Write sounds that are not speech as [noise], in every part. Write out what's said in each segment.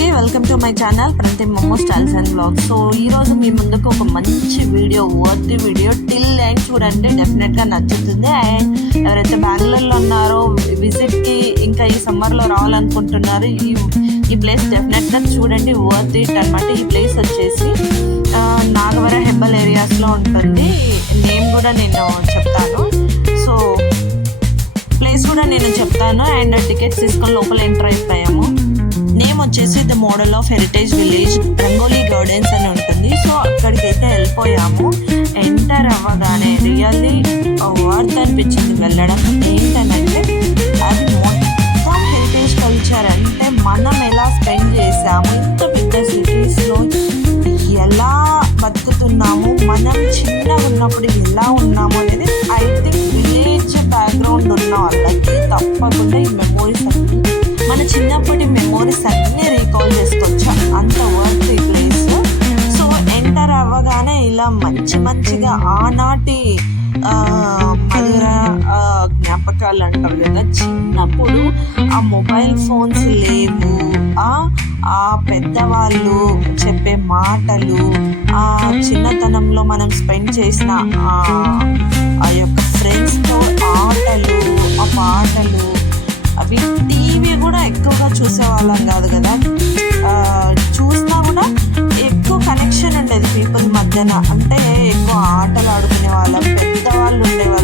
Okay welcome to my channel ప్రతి మమ్మో styles and blogs so ఈ రోజు మీ ముందుకు ఒక మంచి video worth video till and చూడండి డెఫినెట్గా నచ్చుతుంది. అండ్ ఎవరైతే బెంగళూరులో ఉన్నారో విజిట్కి ఇంకా ఈ సమ్మర్లో రావాలనుకుంటున్నారో ఈ ఈ ప్లేస్ డెఫినెట్గా చూడండి వర్త్ ఇట్ అనమాట ఈ ప్లేస్ వచ్చేసి నాగవర హెబ్బల్ ఏరియాస్లో ఉంటుంది. నేమ్ కూడా నేను చెప్తాను. సో ప్లేస్ కూడా నేను చెప్తాను. అండ్ టికెట్స్ తీసుకొని లోపల ఎంటర్ అయిపోయాము. వచ్చేసి the model of heritage village rangoli gardens అని ఉంటుంది. సో అక్కడికి అయితే వెళ్ళిపోయాము. ఎంటర్ అవ్వగానే రియల్లీ వర్త్ అనిపించింది వెళ్ళడం. ఏంటనంటే అది మొత్తం హెరిటేజ్ కల్చర్ అంటే మనం ఎలా స్పెండ్ చేసాము ఇంత పెద్ద సిటీస్లో ఎలా బతుకుతున్నాము మనం చిన్నగా ఉన్నప్పుడు ఎలా ఉన్నాము అనేది ఐ థింక్ విలేజ్ బ్యాక్గ్రౌండ్ ఉన్న వాళ్ళకి తప్పకుండా ఈ మన చిన్నప్పటి మెమోరీస్ అన్నీ రీకాల్ చేసుకోవచ్చు అంత వర్త్ ఈ ప్లేస్ సో ఎంటర్ అవ్వగానే ఇలా మంచి మంచిగా ఆనాటి మధుర జ్ఞాపకాలు అంటారు కదా చిన్నప్పుడు ఆ మొబైల్ ఫోన్స్ లేవు. ఆ పెద్దవాళ్ళు చెప్పే మాటలు ఆ చిన్నతనంలో మనం స్పెండ్ చేసిన ఆ ఆ యొక్క ఫ్రెండ్స్తో ఆటలు ఆ పాటలు అవి టీవీ కూడా ఎక్కువగా చూసేవాళ్ళం కాదు కదా. చూసినా కూడా ఎక్కువ కనెక్షన్ ఉండేది పీపుల్ మధ్యన. అంటే ఎక్కువ ఆటలు ఆడుకునే వాళ్ళం పెద్దవాళ్ళు ఉండేవాళ్ళు.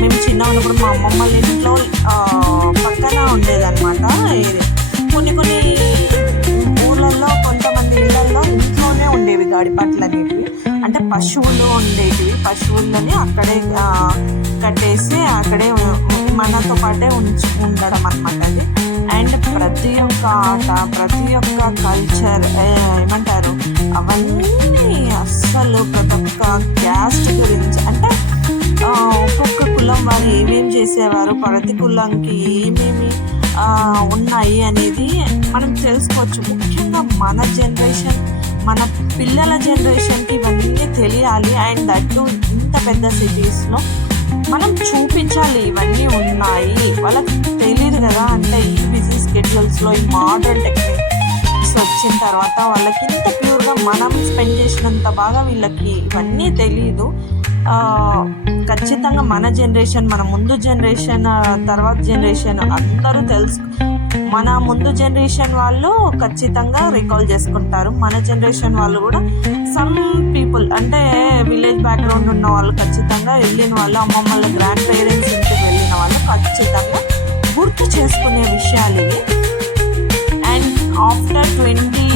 మేము చిన్న ఉన్నప్పుడు మా అమ్మమ్మ వాళ్ళ ఇంట్లో పక్కన ఉండేదన్నమాట. కొన్ని కొన్ని ఊర్లలో కొంతమంది ఇళ్ళల్లో ఇంట్లోనే ఉండేవి గాడిపట్లు అనేటివి. అంటే పశువులు ఉండేటివి. పశువులని అక్కడే కట్టేసి అక్కడే మనతో పాటే ఉంచి ఉండడం అనమాట అది. అండ్ ప్రతి ఒక్క ఆట ప్రతి ఒక్క కల్చర్ ఏమంటారు? అవన్నీ అస్సలు ప్రతి ఒక్క క్యాస్ట్ గురించి అంటే ఒక్కొక్క కులం వారు ఏమేమి చేసేవారు? ప్రతి కులంకి ఏమేమి ఉన్నాయి అనేది మనం తెలుసుకోవచ్చు. ముఖ్యంగా మన జనరేషన్ మన పిల్లల జనరేషన్కి ఇవన్నీ తెలియాలి. అండ్ దట్టు ఇంత పెద్ద సిటీస్లో మనం చూపించాలి. ఇవన్నీ ఉన్నాయి. వాళ్ళకి తెలియదు కదా. అంటే ఈ బిజీ స్కెడ్యూల్స్లో ఈ మోడర్న్ టెక్నిక్స్ వచ్చిన తర్వాత వాళ్ళకి ఇంత ప్యూర్గా మనం స్పెండ్ చేసినంత బాగా వీళ్ళకి ఇవన్నీ తెలియదు ఖచ్చితంగా మన జనరేషన్ మన ముందు జనరేషన్ తర్వాత జనరేషన్ అందరూ తెలుసు. మన ముందు జనరేషన్ వాళ్ళు ఖచ్చితంగా రికాల్ చేసుకుంటారు. మన జనరేషన్ వాళ్ళు కూడా సమ్ పీపుల్ అంటే విలేజ్ బ్యాక్గ్రౌండ్ ఉన్న వాళ్ళు ఖచ్చితంగా వెళ్ళిన వాళ్ళు అమ్మమ్మల గ్రాండ్ పేరెంట్స్ ఇంటికి వెళ్ళిన వాళ్ళు ఖచ్చితంగా గుర్తు చేసుకునే విషయాలు ఇవి. And after twenty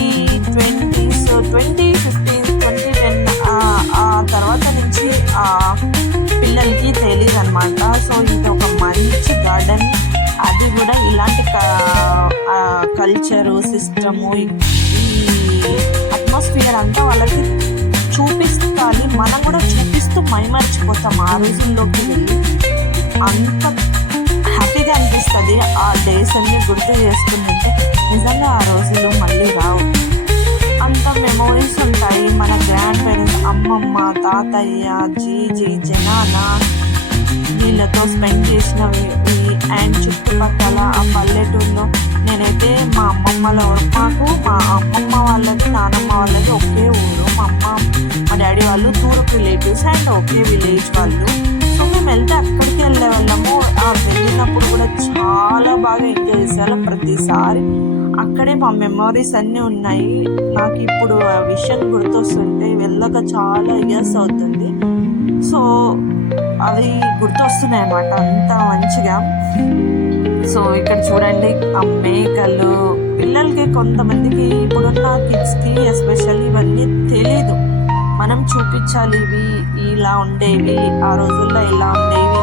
twenty so twenty fifteen twenty ten ఆ తర్వాత నుంచి ఆ అనమాట సో ఇది ఒక మంచి గార్డెన్ అది కూడా ఇలాంటి కల్చరు సిస్టము ఈ అట్మాస్ఫియర్ అంతా వాళ్ళకి చూపిస్తాలి. మనం కూడా చూపిస్తూ మైమర్చిపోతాం ఆ రోజుల్లోకి వెళ్ళి. అంత హ్యాపీగా అనిపిస్తుంది ఆ డేస్ అన్ని గుర్తు చేసుకుంటుంటే నిజంగా ఆ రోజులు మళ్ళీ రావు. అంత మెమోరీస్ ఉంటాయి. మన గ్రాండ్ పేరెంట్స్ అమ్మమ్మ తాతయ్య జీజీ జనానా వీళ్ళతో స్పెండ్ చేసిన అండ్ చుట్టుపక్కల ఆ పల్లెటూరులో నేనైతే మా అమ్మమ్మల మాకు మా అమ్మమ్మ వాళ్ళది నానమ్మ వాళ్ళది ఒకే ఊరు. మా అమ్మ మా డాడీ వాళ్ళు తూర్పు రిలేటివ్స్ అండ్ ఒకే విలేజ్ వాళ్ళు. సో మేము వెళ్తే అక్కడికి వెళ్ళే వాళ్ళము. ఆ వెళ్ళినప్పుడు కూడా చాలా బాగా ఎంజాయ్ చేసేవాళ్ళం. ప్రతిసారి అక్కడే మా మెమరీస్ అన్నీ ఉన్నాయి. నాకు ఇప్పుడు ఆ విషయం గుర్తొస్తుంటే వెళ్ళక చాలా ఇయర్స్ అవుతుంది. సో అవి గుర్తొస్తున్నాయి అన్నమాట అంత మంచిగా. సో ఇక్కడ చూడండి. ఆ మేకలు పిల్లలకి కొంతమందికి ఇప్పుడున్న కిడ్స్కి ఎస్పెషల్లీ ఇవన్నీ తెలియదు మనం చూపించాలి ఇవి ఇలా ఉండేవి. ఆ రోజుల్లో ఇలా ఉండేవి.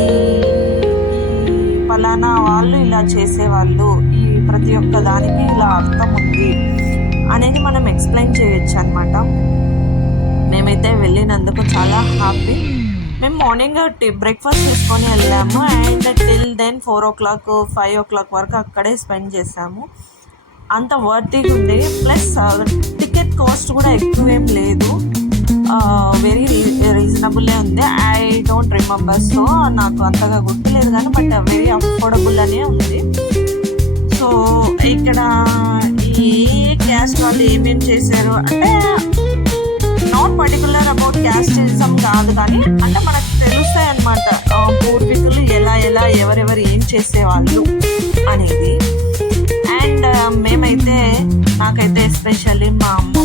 ఈ ఈ ఫలానా వాళ్ళు ఇలా చేసేవాళ్ళు. ఈ ప్రతి ఒక్క దానికి ఇలా అర్థం ఉంది. అనేది మనం ఎక్స్ప్లెయిన్ చేయొచ్చు అనమాట మేమైతే వెళ్ళినందుకు చాలా హ్యాపీ. మేము మార్నింగ్ బ్రేక్ఫాస్ట్ తీసుకొని వెళ్ళాము. And till then four o'clock five o'clock వరకు అక్కడే స్పెండ్ చేసాము అంత వర్తీగా ఉంది. ప్లస్ టికెట్ కాస్ట్ కూడా ఎక్కువ ఏం లేదు వెరీ రీజనబుల్లే ఉంది. I don't remember. సో నాకు అంతగా గుర్తులేదు కానీ బట్ వెరీ అఫోర్డబుల్ అనే ఉంది. సో ఇక్కడ ఏ క్యాస్ట్ వాళ్ళు ఏమేమి చేశారు అంటే నాట్ పర్టికులర్ అబౌట్ క్యాస్టిజం కాదు కానీ అంటే మనకు తెలుస్తాయి అనమాట పూర్వీకులు ఎలా ఎలా ఎవరెవరు ఏం చేసేవాళ్ళు అనేది. అండ్ మేమైతే నాకైతే ఎస్పెషల్లీ మా అమ్మ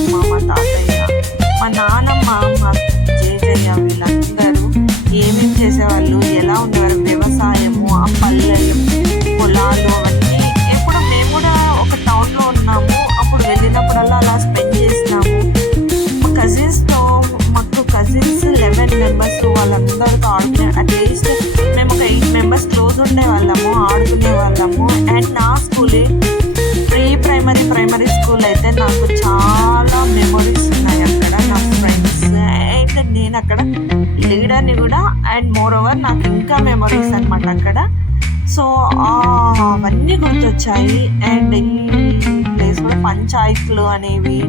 ఇంకా మెమరీస్ అనమాట అక్కడ. సో అవన్నీ గుర్తొచ్చాయి. అండ్ ఈ ప్లేస్ కూడా పంచాయతీలు అనేవి.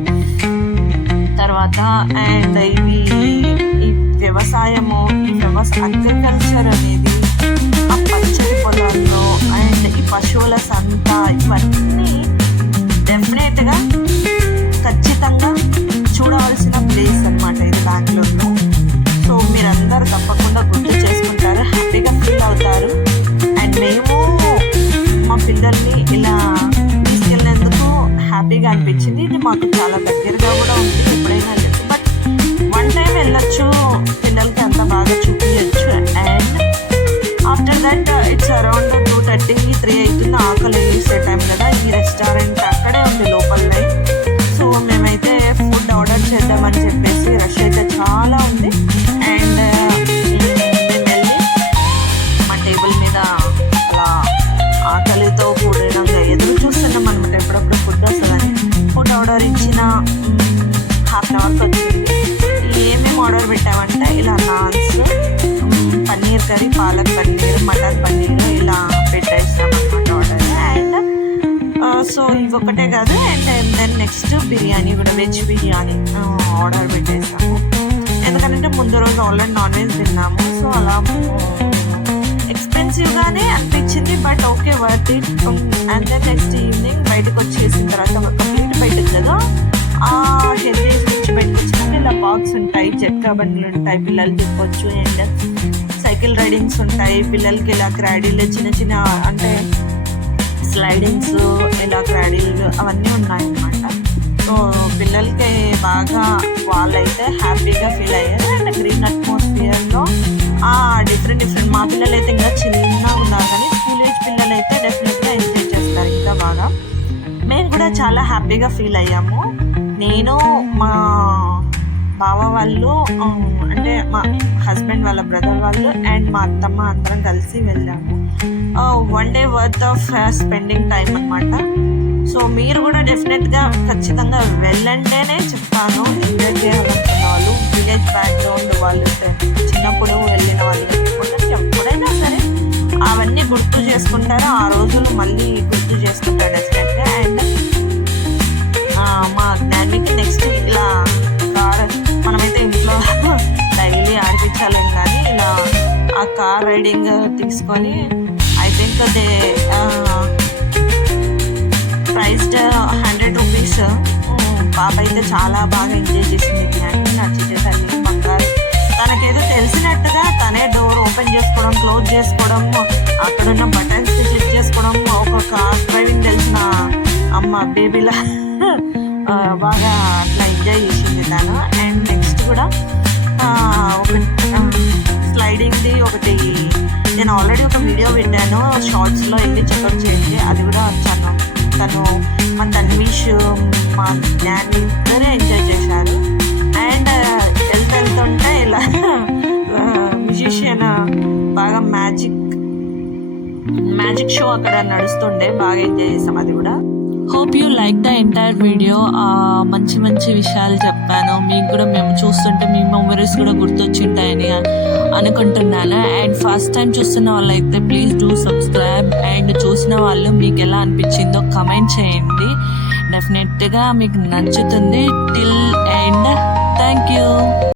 తర్వాత అండ్ ఇవి ఈ వ్యవసాయము ఈ వ్యవసాయ అగ్రికల్చర్ అనేది ఆ పచ్చడి పొలాల్లో అండ్ ఈ పశువుల సంత ఇవన్నీ డెఫినెట్గా ఖచ్చితంగా చూడవలసిన ప్లేస్ అనమాట ఇది బెంగళూరులో మాకు చాలా దగ్గరగా కూడా ఉంది సో ఇవి ఒకటే కాదు అండ్ దెన్ నెక్స్ట్ బిర్యానీ కూడా వెజ్ బిర్యానీ ఆర్డర్ పెట్టేసాము. ఎందుకంటే ముందు రోజు ఆల్రెడీ నాన్ వెజ్ తిన్నాము సో అలా ఎక్స్పెన్సివ్గానే అనిపించింది but okay worth it and then next evening బయటకు వచ్చేసిన తర్వాత కంప్లీట్ బయటకు కదా ఆ హెరిటేజ్ నుంచి బయటకు వచ్చినాక ఇలా పార్క్స్ ఉంటాయి చెక్క బండ్లు ఉంటాయి పిల్లలు తిప్పొచ్చు అండ్ సైకిల్ రైడింగ్స్ ఉంటాయి పిల్లలకి ఇలా క్రాడీలు చిన్న చిన్న అంటే స్లైడింగ్స్ ఇలా క్రాడీలు అవన్నీ ఉన్నాయన్నమాట. సో పిల్లలకి బాగా వాళ్ళైతే హ్యాపీగా ఫీల్ అయ్యారు. అండ్ గ్రీన్ అట్మాస్ఫియర్లో ఆ డిఫరెంట్ డిఫరెంట్ మా పిల్లలు అయితే ఇంకా చిన్నగా ఉన్నారు కానీ స్కూల్ ఏజ్ పిల్లలు అయితే డెఫినెట్గా ఎంజాయ్ చేస్తారు ఇంకా బాగా. మేము కూడా చాలా హ్యాపీగా ఫీల్ అయ్యాము. నేను మా బావ వాళ్ళు అంటే మా హస్బెండ్ వాళ్ళ బ్రదర్ వాళ్ళు అండ్ మా అత్తమ్మ అందరం కలిసి వెళ్ళాము. One day worth of spending time అనమాట సో మీరు కూడా డెఫినెట్గా ఖచ్చితంగా వెళ్ళంటేనే చెప్తాను ఎంజాయ్ చేయాలనుకున్న వాళ్ళు విలేజ్ బ్యాక్గ్రౌండ్ వాళ్ళు చిన్నప్పుడు వెళ్ళిన వాళ్ళు ఎప్పుడైనా సరే అవన్నీ గుర్తు చేసుకుంటారు? ఆ రోజులు మళ్ళీ గుర్తు చేసుకుంటారు డెఫినెట్గా అండ్ మా జ్ఞానికి నెక్స్ట్ ఇలా కార్ మనమైతే ఇంట్లో [laughs] డైలీ ఆడిపించాలేం కానీ ఇలా ఆ కార్ రైడింగ్ తీసుకొని ఐ ప్రైస్ హండ్రెడ్ రూపీస్ పాప అయితే చాలా బాగా ఎంజాయ్ చేసింది. జ్ఞాని నచ్చేసేసరికి బంగారు. తనకేదో తెలిసినట్టుగా తనే డోర్ ఓపెన్ చేసుకోవడం క్లోజ్ చేసుకోవడం అక్కడున్న బటన్స్ క్లిక్ చేసుకోవడం ఒక కార్ డ్రైవింగ్ తెలిసిన అమ్మ బేబీలా బాగా అట్లా ఎంజాయ్ చేసింది తను. అండ్ నెక్స్ట్ కూడా ఒక స్లైడింగ్ది ఒకటి నేను ఆల్రెడీ ఒక వీడియో పెట్టాను షార్ట్స్లో వెళ్ళి చెకప్ చేయండి అది కూడా వచ్చాను. తను మా తన్వీష్ మా జ్ఞాన్ ఇద్దరే ఎంజాయ్ చేశారు. అండ్ హెల్త్ హెల్త్ ఉంటే ఇలా మ్యూజిషియన్ బాగా మ్యాజిక్ మ్యాజిక్ షో అక్కడ నడుస్తుండే బాగా ఎంజాయ్ చేసాం అది కూడా. Hope you like the entire video మంచి మంచి విషయాలు చెప్పాను. మీకు కూడా మేము చూస్తుంటే మీ మెమరీస్ కూడా గుర్తొచ్చింటాయని అనుకుంటున్నాను. అండ్ ఫస్ట్ టైం చూస్తున్న వాళ్ళైతే ప్లీజ్ డూ సబ్స్క్రైబ్ అండ్ చూసిన వాళ్ళు మీకు ఎలా అనిపించిందో కమెంట్ చేయండి. డెఫినెట్గా మీకు నచ్చుతుంది. Till and thank you